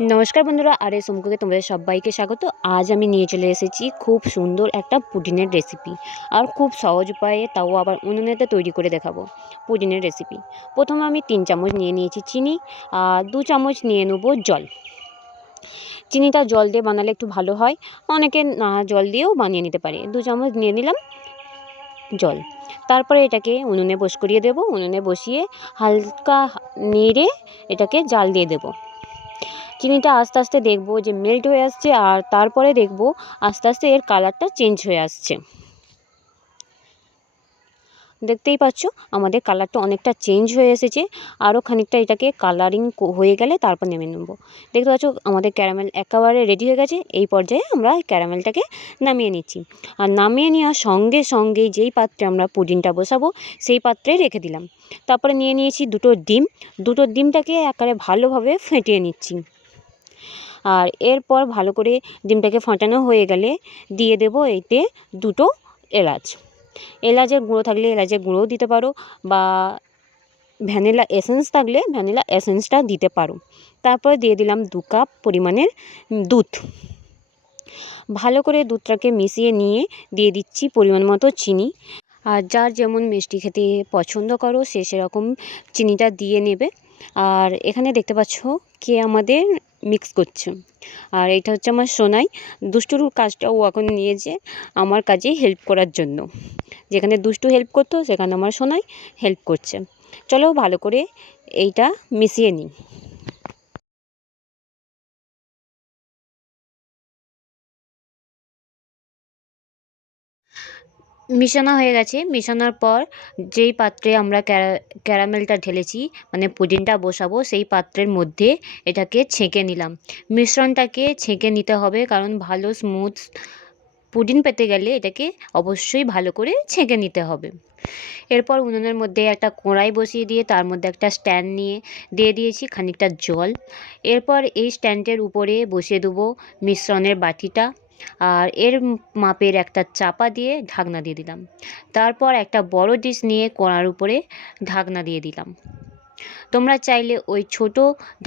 নমস্কার বন্ধুরা, আরে সম্মুখে তোমাদের সবাইকে স্বাগত। আজ আমি নিয়ে চলে এসেছি খুব সুন্দর একটা পুডিনের রেসিপি, আর খুব সহজ উপায়ে, তাও আবার উনুনেতে তৈরি করে দেখাবো পুডিনের রেসিপি। প্রথমে আমি 3 চামচ নিয়ে নিয়েছি চিনি, আর 2 চামচ নিয়ে নেব জল। চিনিটা জল দিয়ে বানালে একটু ভালো হয়, অনেকে না জল দিয়েও বানিয়ে নিতে পারে। 2 চামচ নিয়ে নিলাম জল। তারপরে এটাকে উনুনে করিয়ে দেবো। উনুনে বসিয়ে হালকা নেড়ে এটাকে জাল দিয়ে দেবো। চিনিটা আস্তে আস্তে দেখব যে মেল্ট হয়ে আসছে, আর তারপরে দেখব আস্তে আস্তে এর কালারটা চেঞ্জ হয়ে আসছে। দেখতেই পাচ্ছ আমাদের কালারটা অনেকটা চেঞ্জ হয়ে এসেছে। আরও খানিকটা এটাকে কালারিং হয়ে গেলে তারপর নেমে নেব। দেখতে পাচ্ছ আমাদের ক্যারামেল একেবারে রেডি হয়ে গেছে। এই পর্যায়ে আমরা ক্যারামেলটাকে নামিয়ে নিচ্ছি, আর নামিয়ে নেওয়ার সঙ্গে সঙ্গে যেই পাত্রে আমরা পুডিংটা বসাবো সেই পাত্রে রেখে দিলাম। তারপরে নিয়ে নিয়েছি দুটো ডিমটাকে একেবারে ভালোভাবে ফেটিয়ে নিচ্ছি। আর এরপর ভালো করে ডিমটাকে ফাটানো হয়ে গেলে দিয়ে দেব এতে 2টো এলাচ। এলাচের গুঁড়ো থাকলে এলাচের গুঁড়োও দিতে পারো, বা ভ্যানিলা এসেন্স থাকলে ভ্যানিলা এসেন্সটা দিতে পারো। তারপর দিয়ে দিলাম 2 কাপ পরিমাণের দুধ। ভালো করে দুধটাকে মিশিয়ে নিয়ে দিয়ে দিচ্ছি পরিমাণ মতো চিনি। আর যার যেমন মিষ্টি খেতে পছন্দ করো সে সেরকম চিনিটা দিয়ে নেবে। আর এখানে দেখতে পাচ্ছ কে আমাদের মিক্স করছে, আর এটা হচ্ছে আমার সোনাই। দুষ্টুর কাজটা ও এখন নিয়েছে আমার কাজে হেল্প করার জন্য। যেখানে দুষ্টু হেল্প করতো সেখানে আমার সোনাই হেল্প করছে। চলো ভালো করে এইটা মিশিয়ে নিই। মিশানো হয়ে গেছে। মেশানোর পর যেই পাত্রে আমরা ক্যারামেলটা ঢেলেছি, মানে পুডিংটা বসাবো, সেই পাত্রের মধ্যে এটাকে ছেঁকে নিলাম। মিশ্রণটাকে ছেঁকে নিতে হবে, কারণ ভালো স্মুথ পুডিং পেতে গেলে এটাকে অবশ্যই ভালো করে ছেঁকে নিতে হবে। এরপর উনুনের মধ্যে একটা কড়াই বসিয়ে দিয়ে তার মধ্যে একটা স্ট্যান্ড নিয়ে দিয়ে দিয়েছি খানিকটা জল। এরপর এই স্ট্যান্ডের উপরে বসিয়ে দেবো মিশ্রণের বাটিটা, আর এর মাপের একটা চাপা দিয়ে ঢাকনা দিয়ে দিলাম। তারপর একটা বড় ডিশ নিয়ে কড়ার উপরে ঢাকনা দিয়ে দিলাম। তোমরা চাইলে ওই ছোট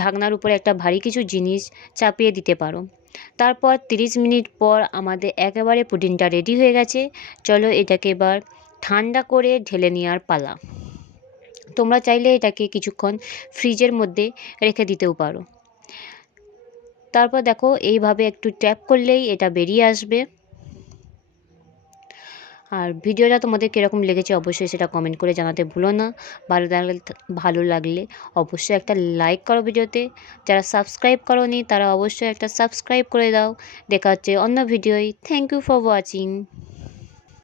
ঢাকনার উপরে একটা ভারী কিছু জিনিস চাপিয়ে দিতে পারো। তারপর 30 মিনিট পর আমাদের একেবারে পুডিংটা রেডি হয়ে গেছে। চলো এটাকে এবার ঠান্ডা করে ঢেলে নেওয়ার পালা। তোমরা চাইলে এটাকে কিছুক্ষণ ফ্রিজের মধ্যে রেখে দিতেও পারো। তারপর দেখো এইভাবে একটু ট্যাপ করলেই এটা বেরিয়ে আসবে। আর ভিডিওটা তোমাদের কীরকম লেগেছে অবশ্যই সেটা কমেন্ট করে জানাতে ভুলো না। ভালো লাগলে অবশ্যই একটা লাইক করো ভিডিওতে। যারা সাবস্ক্রাইব করোনি তারা অবশ্যই একটা সাবস্ক্রাইব করে দাও। দেখা হচ্ছে অন্য ভিডিওয়। Thank you for watching.